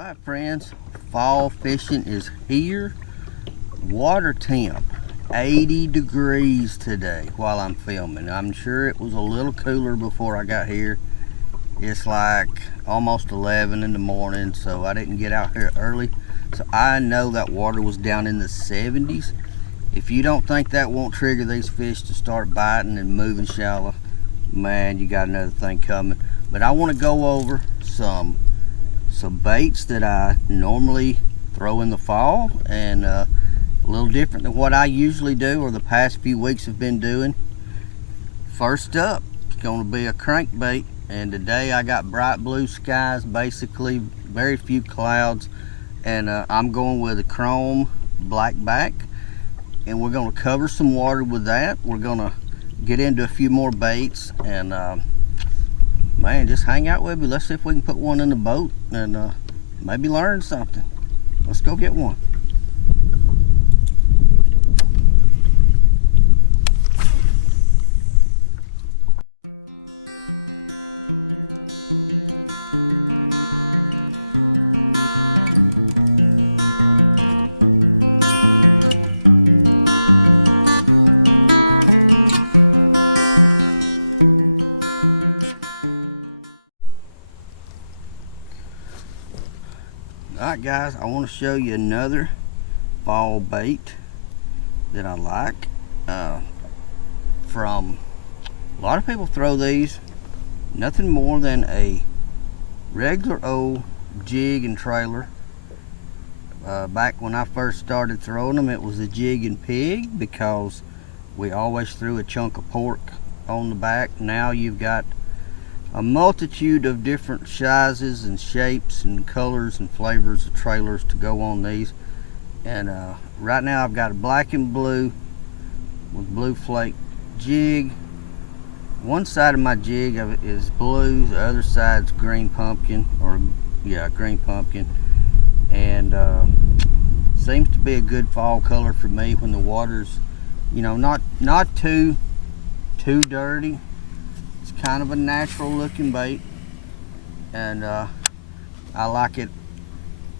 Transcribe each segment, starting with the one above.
Alright friends, fall fishing is here. Water temp 80 degrees today while I'm filming. I'm sure it was a little cooler before I got here. It's like almost 11 in the morning, so I didn't get out here early. So I know that water was down in the 70s. If you don't think that won't trigger these fish to start biting and moving shallow, man, you got another thing coming. But I want to go over some baits that I normally throw in the fall, and a little different than what I usually do or the past few weeks have been doing. First up, it's going to be a crankbait, and today I got bright blue skies, basically very few clouds, and I'm going with a chrome blackback, and we're going to cover some water with that. We're going to get into a few more baits, and man, just hang out with me. Let's see if we can put one in the boat and maybe learn something. Let's go get one. Alright guys, I want to show you another fall bait that I like. From a lot of people throw these, nothing more than a regular old jig and trailer. Back when I first started throwing them, it was a jig and pig because we always threw a chunk of pork on the back. Now you've got a multitude of different sizes and shapes and colors and flavors of trailers to go on these. And right now I've got a black and blue with blue flake jig. One side of my jig is blue, the other side's green pumpkin, or yeah, green pumpkin. And seems to be a good fall color for me when the water's, you know, not too dirty. It's kind of a natural looking bait, and I like it,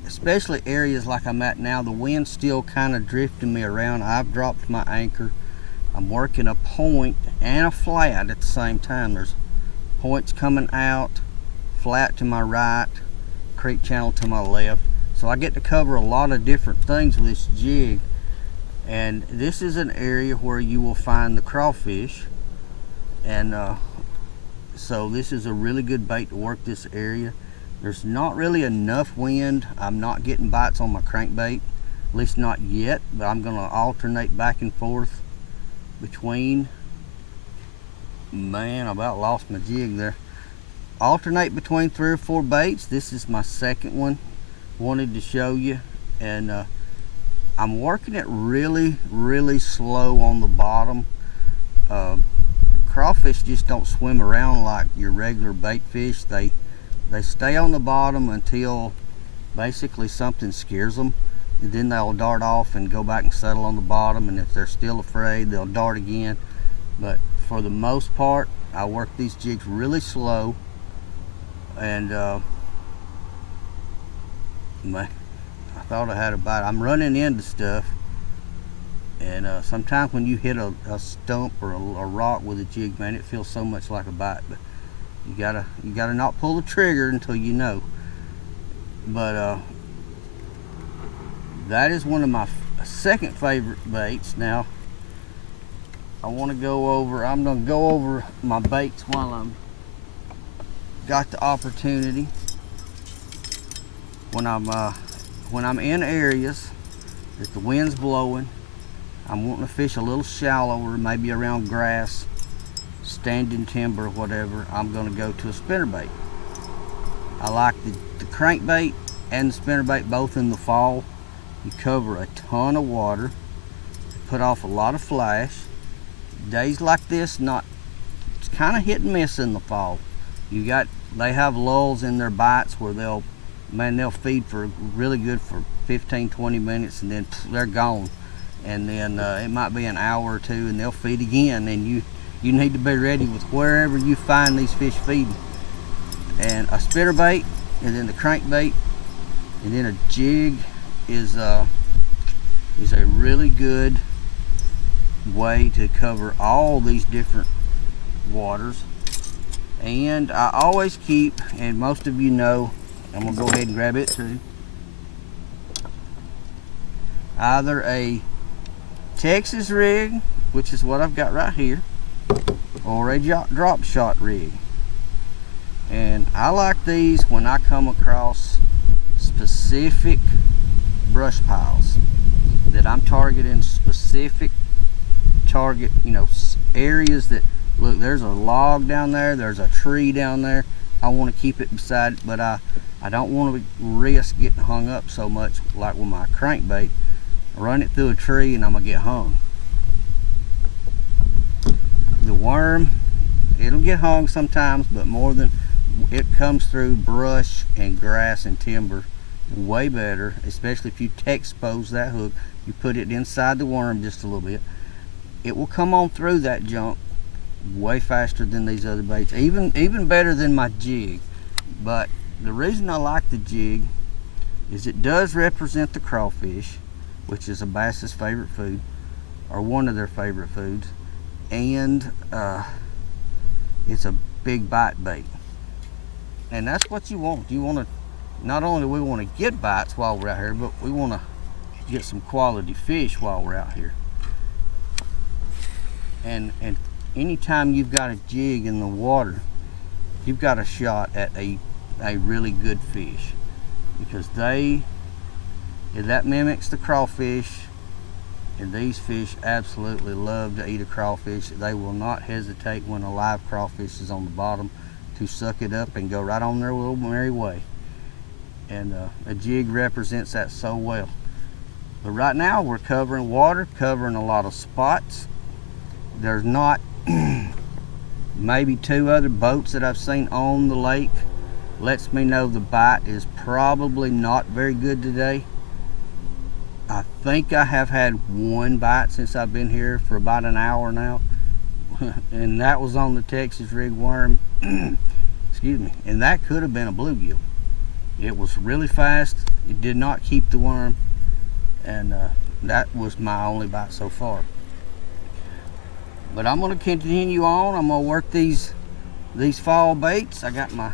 especially areas like I'm at now. The wind's still kind of drifting me around. I've dropped my anchor. I'm working a point and a flat at the same time. There's points coming out, flat to my right, creek channel to my left. So I get to cover a lot of different things with this jig. And this is an area where you will find the crawfish, and so this is a really good bait to work this area. There's not really enough wind. I'm not getting bites on my crankbait, at least not yet, but I'm going to alternate back and forth between, man, I about lost my jig there. Alternate between 3 or 4 baits. This is my second one. Wanted to show you, and I'm working it really slow on the bottom. Crawfish just don't swim around like your regular bait fish. They stay on the bottom until basically something scares them, and then they'll dart off and go back and settle on the bottom, and if they're still afraid, they'll dart again. But for the most part, I work these jigs really slow, and man, I thought I had a bite. I'm running into stuff, and sometimes when you hit a stump or a rock with a jig, man, it feels so much like a bite. But you gotta not pull the trigger until you know. But that is one of my second favorite baits. Now I want to go over. I'm gonna go over my baits while I'm got the opportunity. When I'm in areas that the wind's blowing, I'm wanting to fish a little shallower, maybe around grass, standing timber, whatever, I'm going to go to a spinnerbait. I like the crankbait and the spinnerbait both in the fall. You cover a ton of water, put off a lot of flash. Days like this, it's kind of hit and miss in the fall. They have lulls in their bites where they'll feed for really good for 15-20 minutes, and then they're gone. And then it might be an hour or two, and they'll feed again, and you need to be ready with wherever you find these fish feeding. And a spinnerbait, and then the crankbait, And then a jig is a really good way to cover all these different waters. And I always keep, and most of you know, I'm gonna go ahead and grab it too, either a Texas rig, which is what I've got right here, or a drop shot rig. And I like these when I come across specific brush piles that I'm targeting, specific target, you know, areas that, look, there's a log down there, there's a tree down there, I want to keep it beside it, but I don't want to risk getting hung up so much like with my crankbait. Run it through a tree and I'm gonna get hung. The worm, it'll get hung sometimes, but more than it comes through brush and grass and timber way better, especially if you expose that hook. You put it inside the worm just a little bit, it will come on through that junk way faster than these other baits, even better than my jig. But the reason I like the jig is it does represent the crawfish, which is a bass's favorite food, or one of their favorite foods, and it's a big bite bait. And that's what you want. You want to, not only do we want to get bites while we're out here, but we want to get some quality fish while we're out here. And anytime you've got a jig in the water, you've got a shot at a really good fish, because that mimics the crawfish, and these fish absolutely love to eat a crawfish. They will not hesitate when a live crawfish is on the bottom to suck it up and go right on their little merry way. And a jig represents that so well. But right now we're covering water, covering a lot of spots. There's not maybe 2 other boats that I've seen on the lake. Lets me know the bite is probably not very good today. I think I have had 1 bite since I've been here for about an hour now. And that was on the Texas rig worm. Excuse me. And that could have been a bluegill. It was really fast. It did not keep the worm. And that was my only bite so far. But I'm going to continue on. I'm going to work these fall baits. I got my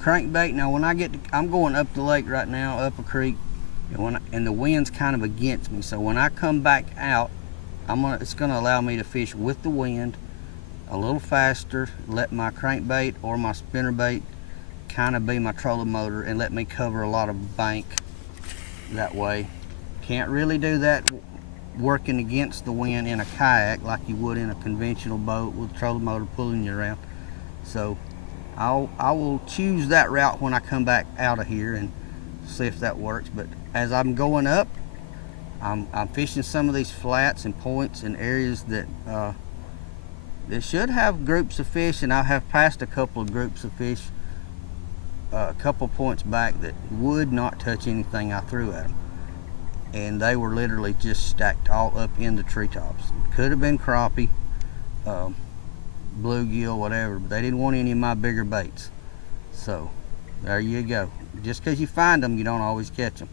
crankbait. Now when I get to, I'm going up the lake right now, up a creek, and the wind's kind of against me. So when I come back out, it's going to allow me to fish with the wind a little faster, let my crankbait or my spinnerbait kind of be my trolling motor, and let me cover a lot of bank that way. Can't really do that working against the wind in a kayak like you would in a conventional boat with a trolling motor pulling you around. So I will choose that route when I come back out of here and see if that works. But as I'm going up, I'm fishing some of these flats and points and areas that should have groups of fish, and I have passed a couple of groups of fish a couple points back that would not touch anything I threw at them, and they were literally just stacked all up in the treetops. Could have been crappie, bluegill, whatever, but they didn't want any of my bigger baits. So there you go. Just because you find them, you don't always catch them.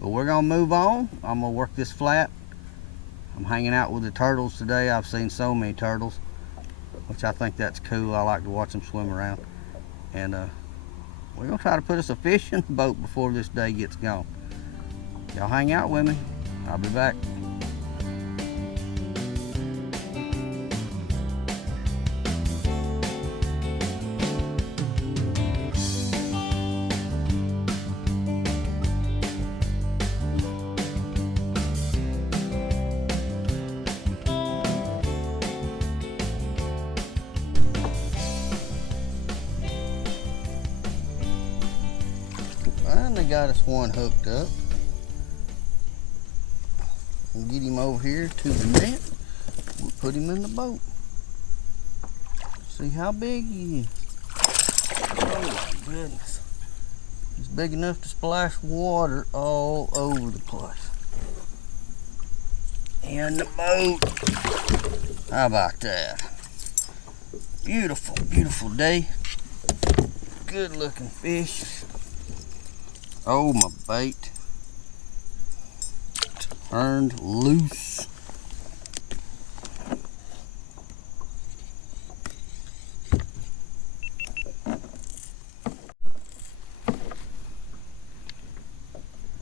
But we're gonna move on. I'm gonna work this flat. I'm hanging out with the turtles today. I've seen so many turtles, which I think that's cool. I like to watch them swim around. And we're gonna try to put us a fish in the boat before this day gets gone. Y'all hang out with me. I'll be back. Finally got us one hooked up. We'll get him over here to the net. We'll put him in the boat. See how big he is. Oh my goodness. He's big enough to splash water all over the place. In the boat. How about that? Beautiful, beautiful day. Good looking fish. Oh, my bait turned loose.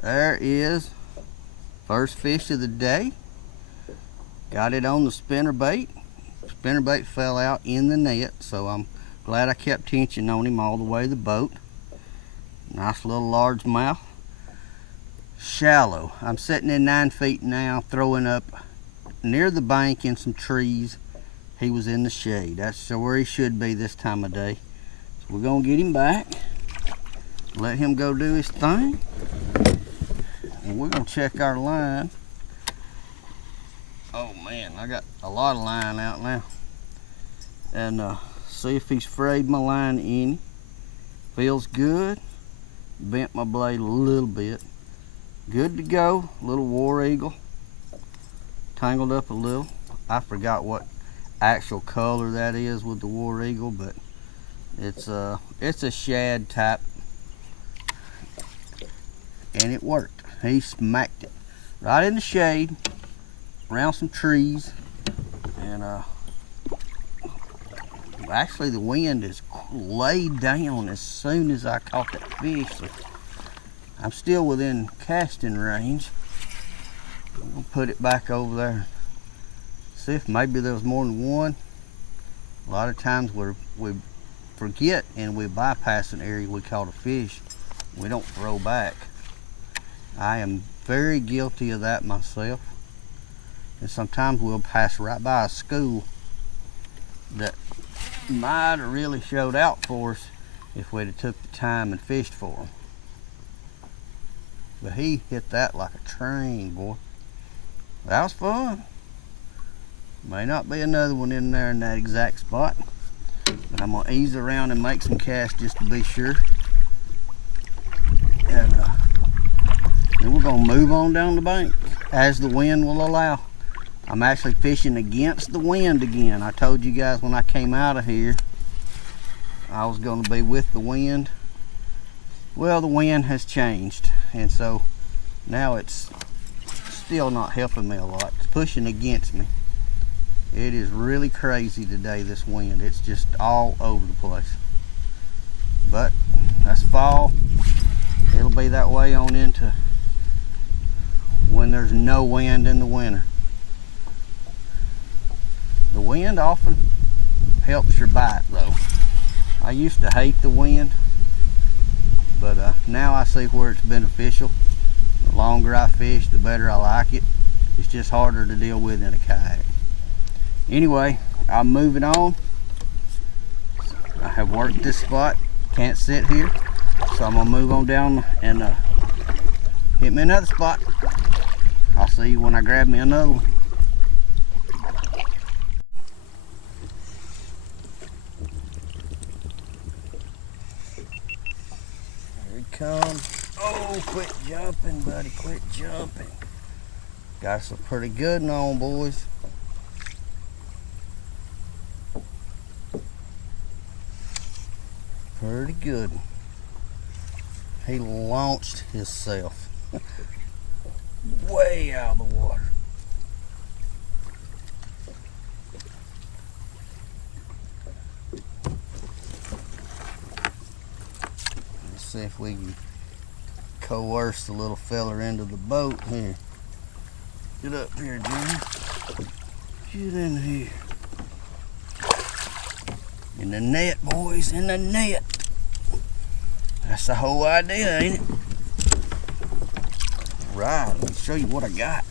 There is first fish of the day. Got it on the spinner bait. Spinner bait fell out in the net, so I'm glad I kept tension on him all the way to the boat. Nice little largemouth. Shallow. I'm sitting in 9 feet now, throwing up near the bank in some trees. He was in the shade. That's where he should be this time of day. So we're gonna get him back, let him go do his thing, and we're gonna check our line. Oh man, I got a lot of line out now. And see if he's frayed my line any. Feels good. Bent my blade a little bit. Good to go. Little war eagle. Tangled up a little. I forgot what actual color that is with the war eagle, but it's a shad type, and it worked. He smacked it right in the shade around some trees, and actually the wind is laid down as soon as I caught that fish, so I'm still within casting range. I'm gonna put it back over there, see if maybe there was more than one. A lot of times we forget and we bypass an area we caught a fish. We don't throw back. I am very guilty of that myself. And sometimes we'll pass right by a school that might have really showed out for us if we'd have took the time and fished for them. But he hit that like a train, boy. That was fun. May not be another one in there in that exact spot, but I'm gonna ease around and make some casts just to be sure. And then we're gonna move on down the bank as the wind will allow. I'm actually fishing against the wind again. I told you guys when I came out of here I was going to be with the wind. Well, the wind has changed, and so now it's still not helping me a lot. It's pushing against me. It is really crazy today, this wind. It's just all over the place. But that's fall. It'll be that way on into when there's no wind in the winter. The wind often helps your bite though. I used to hate the wind, but now I see where it's beneficial. The longer I fish, the better I like it. It's just harder to deal with in a kayak. Anyway, I'm moving on. I have worked this spot, can't sit here, so I'm gonna move on down and hit me another spot. I'll see you when I grab me another one. Come. Oh, quit jumping, buddy, quit jumping. Got us a pretty good one on, boys. Pretty good. He launched himself way out of the water. See if we can coerce the little feller into the boat here. Get up here, Jimmy. Get in here. In the net, boys, in the net. That's the whole idea, ain't it? Right, let me show you what I got.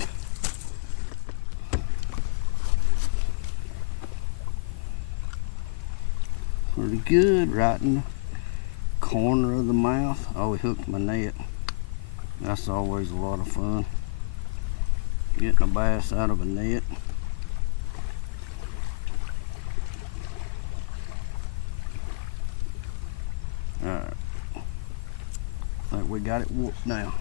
Pretty good, right in the corner of the mouth. Oh, he hooked my net. That's always a lot of fun, getting a bass out of a net. Alright, I think we got it whooped now.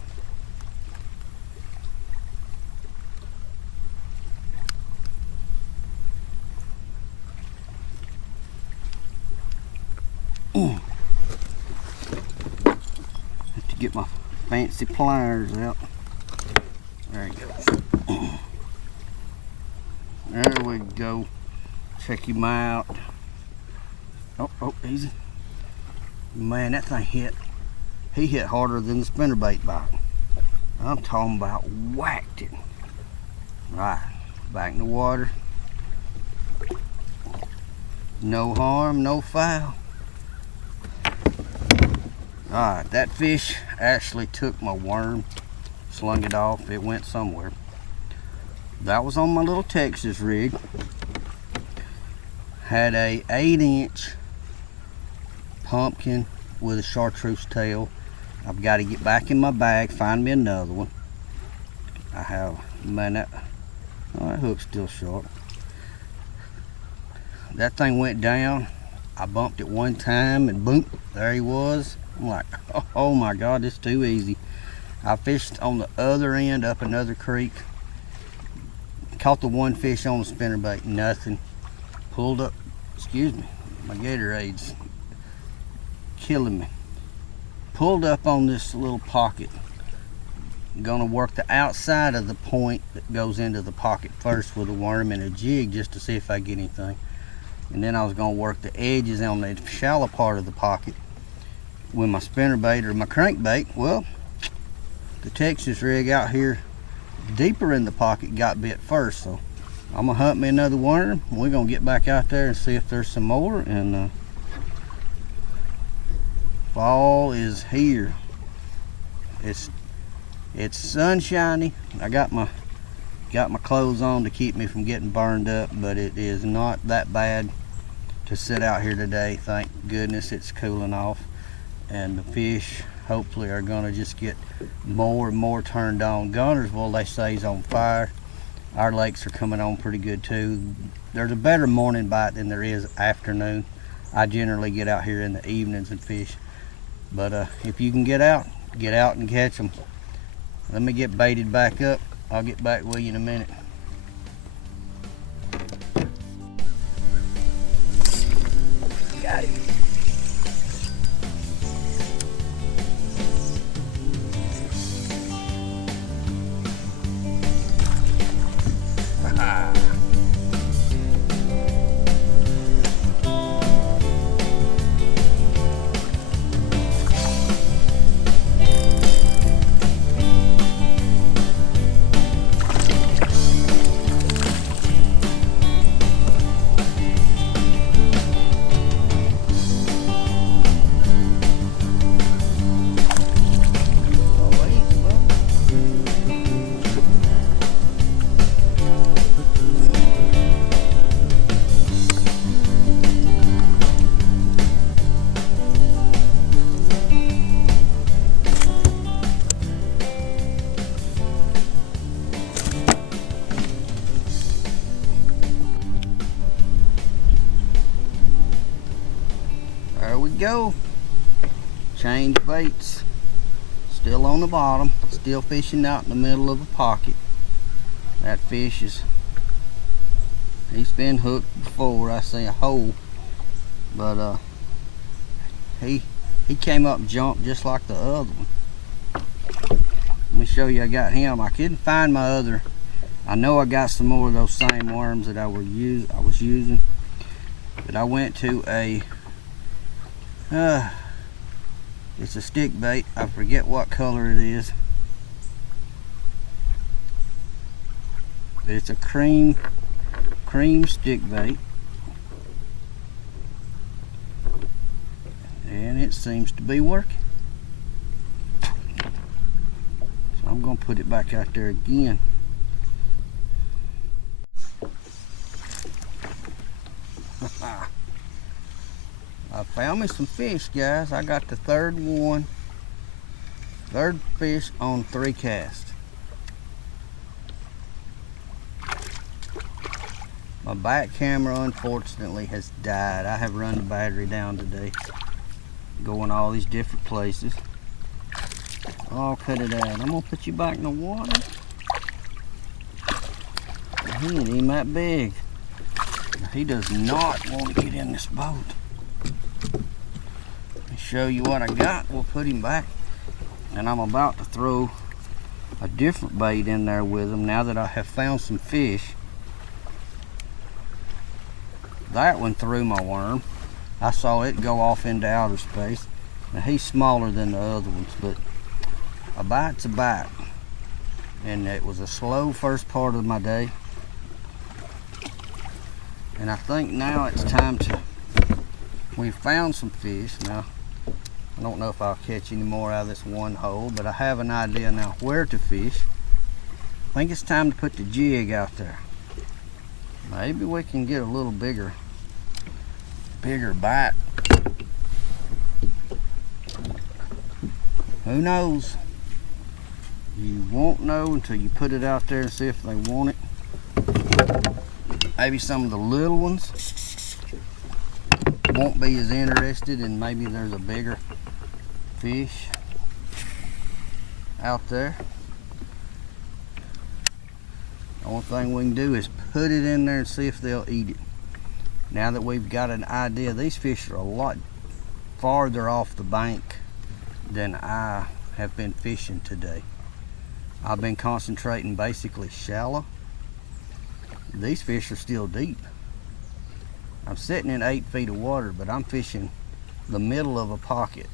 Have to get my fancy pliers out. There he goes. There we go. Check him out. Oh, easy. Man, that thing hit. He hit harder than the spinnerbait bite. I'm talking about whacked it. Right, back in the water. No harm, no foul. Alright, that fish actually took my worm, slung it off, it went somewhere. That was on my little Texas rig. Had a 8-inch pumpkin with a chartreuse tail. I've got to get back in my bag, find me another one. I have, man, that hook's still sharp. That thing went down. I bumped it one time and boom, there he was. I'm like, oh my God, this is too easy. I fished on the other end up another creek. Caught the one fish on the spinnerbait, nothing. Pulled up, excuse me, my Gatorade's killing me. Pulled up on this little pocket. Gonna work the outside of the point that goes into the pocket first with a worm and a jig just to see if I get anything. And then I was gonna work the edges on the shallow part of the pocket with my spinnerbait or my crankbait. Well, the Texas rig out here deeper in the pocket got bit first, so I'm gonna hunt me another worm. We're gonna get back out there and see if there's some more. And fall is here. It's sunshiny. I got my clothes on to keep me from getting burned up, but it is not that bad to sit out here today. Thank goodness it's cooling off, and the fish hopefully are gonna just get more and more turned on. Guntersville, they say, is on fire. Our lakes are coming on pretty good too. There's a better morning bite than there is afternoon. I generally get out here in the evenings and fish, but if you can get out and catch them. Let me get baited back up. I'll get back with you in a minute. Got it. There we go. Change baits. Still on the bottom. Still fishing out in the middle of the pocket. That fish he's been hooked before. I see a hole, but he came up and jumped just like the other one. Let me show you. I got him. I couldn't find my other. I know I got some more of those same worms that I was using, but I went to a it's a stick bait. I forget what color it is. It's a cream stick bait, and it seems to be working. So I'm gonna put it back out there again. I found me some fish, guys. I got the third fish on 3 casts. My back camera unfortunately has died. I have run the battery down today, going all these different places. I'll cut it out. I'm gonna put you back in the water. He ain't even that big. He does not want to get in this boat. Let me show you what I got. We'll put him back. and I'm about to throw a different bait in there with them now that I have found some fish. That one threw my worm. I saw it go off into outer space. Now he's smaller than the other ones, but a bite's a bite. And it was a slow first part of my day. And I think now it's time to, we've found some fish. Now, I don't know if I'll catch any more out of this one hole, but I have an idea now where to fish. I think it's time to put the jig out there. Maybe we can get a little bigger bite. Who knows? You won't know until you put it out there and see if they want it. Maybe some of the little ones won't be as interested, and maybe there's a bigger fish out there. The only thing we can do is put it in there and see if they'll eat it. Now that we've got an idea, these fish are a lot farther off the bank than I have been fishing today. I've been concentrating basically shallow. These fish are still deep. I'm sitting in 8 feet of water, but I'm fishing the middle of a pocket,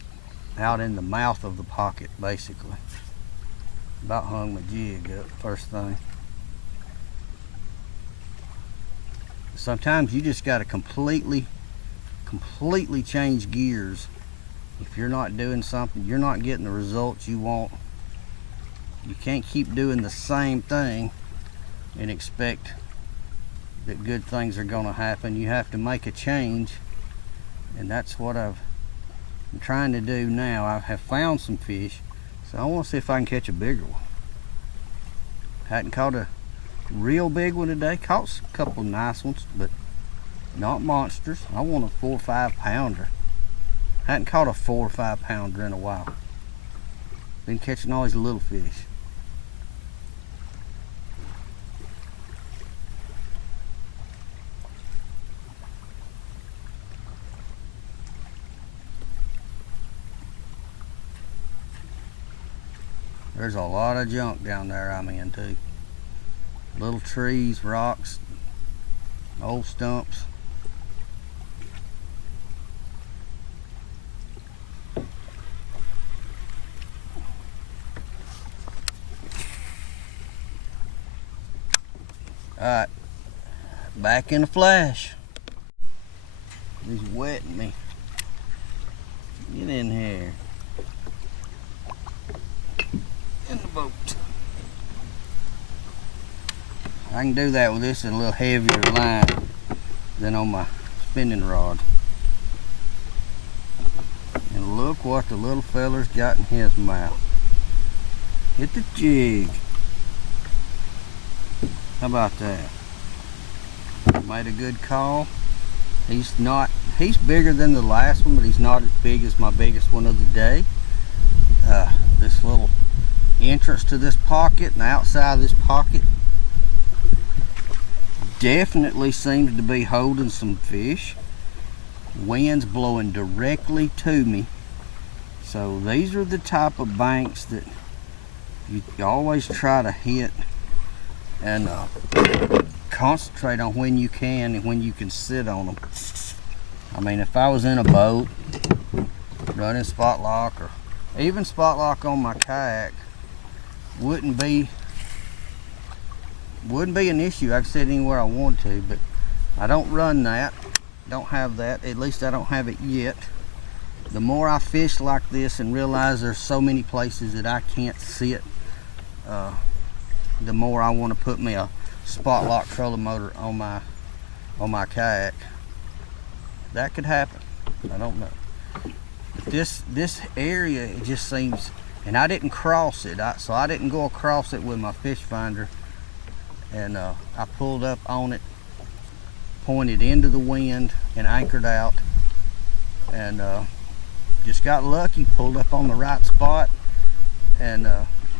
out in the mouth of the pocket basically. About hung my jig up first thing. Sometimes you just got to completely change gears. If you're not doing something, you're not getting the results you want. You can't keep doing the same thing and expect that good things are going to happen. You have to make a change, and that's what I'm trying to do now. I have found some fish, so I want to see if I can catch a bigger one. Hadn't caught a real big one today. Caught a couple nice ones, but not monsters. I want a 4 or 5 pounder. Hadn't caught a 4 or 5 pounder in a while. Been catching all these little fish. There's a lot of junk down there I'm in too. Little trees, rocks, old stumps. Alright, back in the flash. He's wetting me. Get in here. In the boat. I can do that with this a little heavier line than on my spinning rod. And look what the little feller's got in his mouth. Get the jig. How about that? Made a good call. He's bigger than the last one, but he's not as big as my biggest one of the day. This little entrance to this pocket and the outside of this pocket definitely seems to be holding some fish. Wind's blowing directly to me. So these are the type of banks that you always try to hit and concentrate on when you can and when you can sit on them. I mean, if I was in a boat running spot lock or even spot lock on my kayak, wouldn't be an issue. I could sit anywhere I want to, but I don't run that. Don't have that. At least I don't have it yet. The more I fish like this and realize there's so many places that I can't sit, the more I want to put me a spot lock trolling motor on my kayak. That could happen. I don't know. But this area, it just seems, and I didn't cross it, so I didn't go across it with my fish finder. And I pulled up on it, pointed into the wind and anchored out, and just got lucky, pulled up on the right spot. And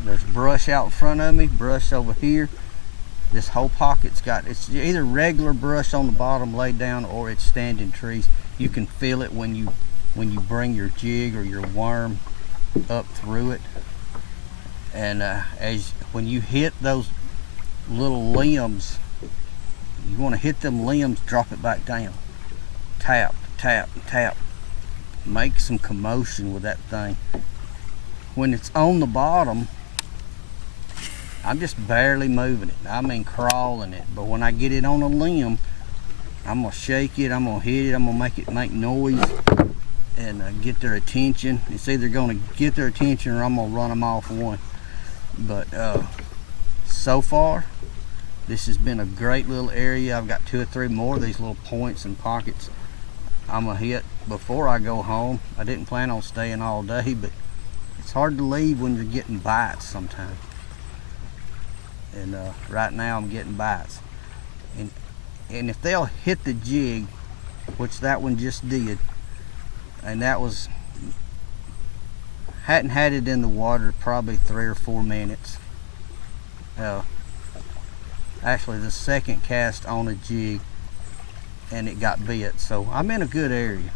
there's brush out in front of me, brush over here. This whole pocket's got, it's either regular brush on the bottom laid down or it's standing trees. You can feel it when you bring your jig or your worm up through it. And when you hit those little limbs, you want to hit them limbs, drop it back down. Tap, tap, tap. Make some commotion with that thing. When it's on the bottom, I'm just barely moving it. I mean crawling it. But when I get it on a limb, I'm gonna shake it, I'm gonna hit it, I'm gonna make it make noise and get their attention. It's either gonna get their attention or I'm gonna run them off one. But so far, this has been a great little area. I've got 2 or 3 more of these little points and pockets I'm gonna hit before I go home. I didn't plan on staying all day, but it's hard to leave when you're getting bites sometimes. And right now I'm getting bites. And if they'll hit the jig, which that one just did, and that was, hadn't had it in the water probably 3 or 4 minutes. Actually the second cast on a jig and it got bit. So I'm in a good area.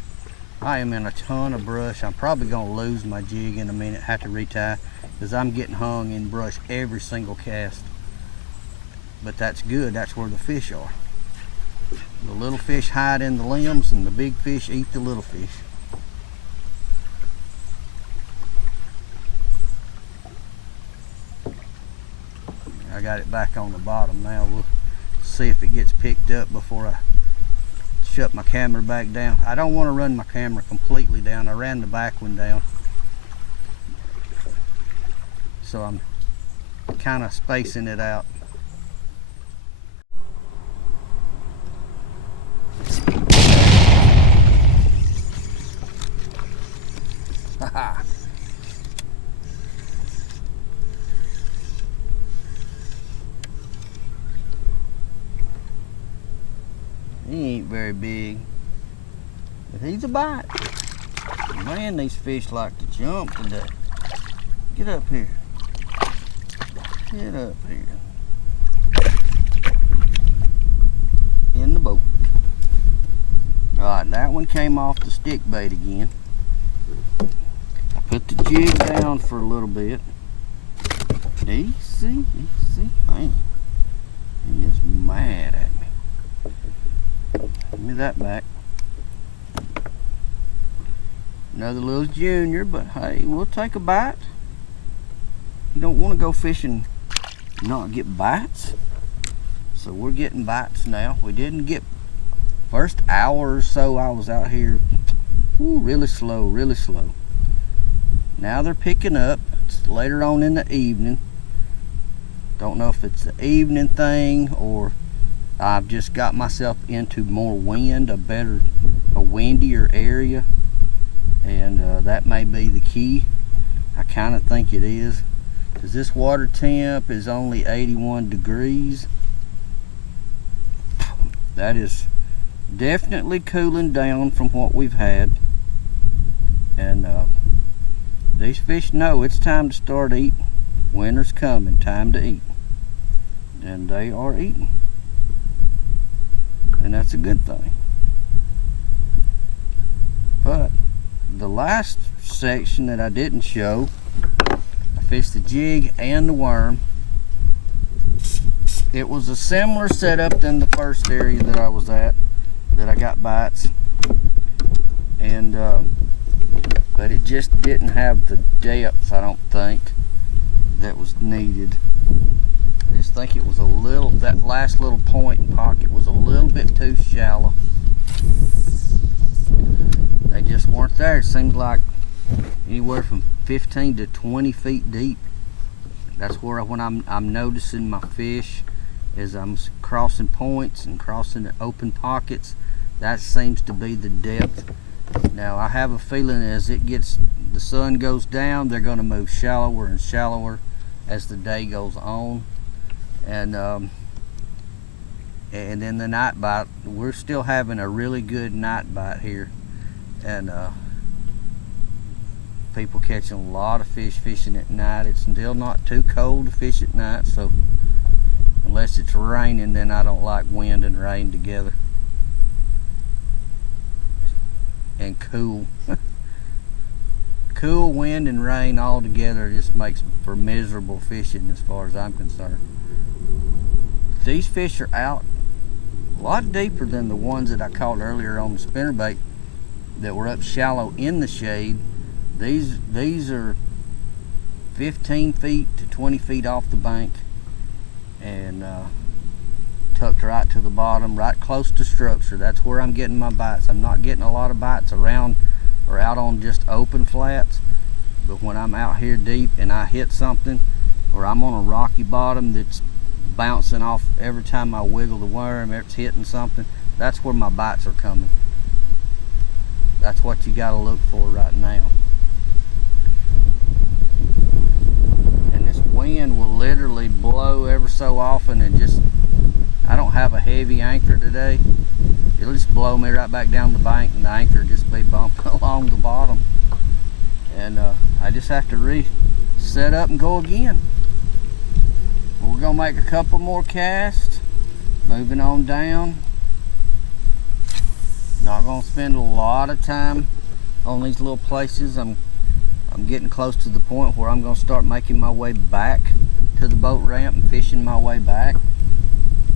I am in a ton of brush. I'm probably gonna lose my jig in a minute, have to retie, because I'm getting hung in brush every single cast. But that's good, that's where the fish are. The little fish hide in the limbs and the big fish eat the little fish. I got it back on the bottom now. We'll see if it gets picked up before I shut my camera back down. I don't want to run my camera completely down. I ran the back one down. So I'm kind of spacing it out. He ain't very big, but he's a bite. Man, these fish like to jump today. Get up here. Get up here. In the boat. Alright, that one came off the stick bait again. I put the jig down for a little bit. Easy, man. He is mad at me. Give me that back. Another little junior, but hey, we'll take a bite. You don't want to go fishing and not get bites. So we're getting bites now. We didn't get, first hour or so I was out here, really slow, really slow. Now they're picking up. It's later on in the evening. Don't know if it's the evening thing or I've just got myself into more wind, a windier area, and that may be the key. I kind of think it is, because this water temp is only 81 degrees. That is definitely cooling down from what we've had, and these fish know it's time to start eating. Winter's coming, time to eat, and they are eating. And that's a good thing. But the last section that I didn't show, I fished the jig and the worm. It was a similar setup than the first area that I was at, that I got bites, and but it just didn't have the depth, I don't think, that was needed. I just think it was a little, that last little point and pocket was a little bit too shallow. They just weren't there. It seems like anywhere from 15 to 20 feet deep. That's where when I'm noticing my fish, as I'm crossing points and crossing the open pockets, that seems to be the depth. Now I have a feeling as the sun goes down, they're going to move shallower and shallower as the day goes on. And then the night bite, we're still having a really good night bite here, and people catching a lot of fish fishing at night. It's still not too cold to fish at night, so unless it's raining, then I don't like wind and rain together. And cool. cool wind and rain all together just makes for miserable fishing as far as I'm concerned. These fish are out a lot deeper than the ones that I caught earlier on the spinnerbait that were up shallow in the shade. These are 15 feet to 20 feet off the bank and tucked right to the bottom, right close to structure. That's where I'm getting my bites. I'm not getting a lot of bites around or out on just open flats, but when I'm out here deep and I hit something, or I'm on a rocky bottom that's bouncing off every time I wiggle the worm, it's hitting something, that's where my bites are coming. That's what you got to look for right now. And this wind will literally blow ever so often, and just, I don't have a heavy anchor today. It'll just blow me right back down the bank and the anchor just be bumping along the bottom. And I just have to reset up and go again. We're gonna make a couple more casts, moving on down. Not gonna spend a lot of time on these little places. I'm getting close to the point where I'm gonna start making my way back to the boat ramp and fishing my way back.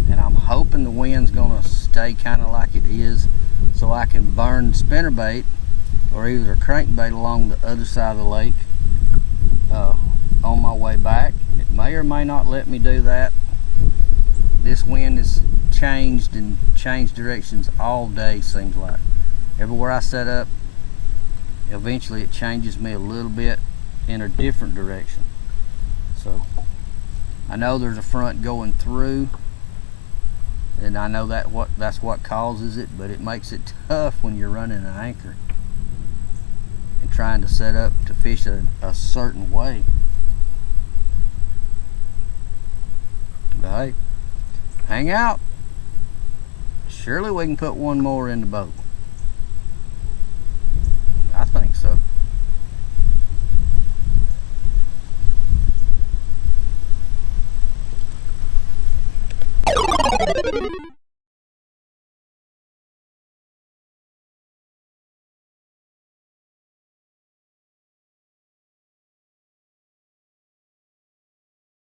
And I'm hoping the wind's gonna stay kind of like it is, so I can burn spinnerbait or either a crankbait along the other side of the lake on my way back. It may or may not let me do that. This wind has changed and changed directions all day, seems like. Everywhere I set up, eventually it changes me a little bit in a different direction. So I know there's a front going through, and I know that's what causes it, but it makes it tough when you're running an anchor and trying to set up to fish a certain way. But hey, hang out. Surely we can put one more in the boat.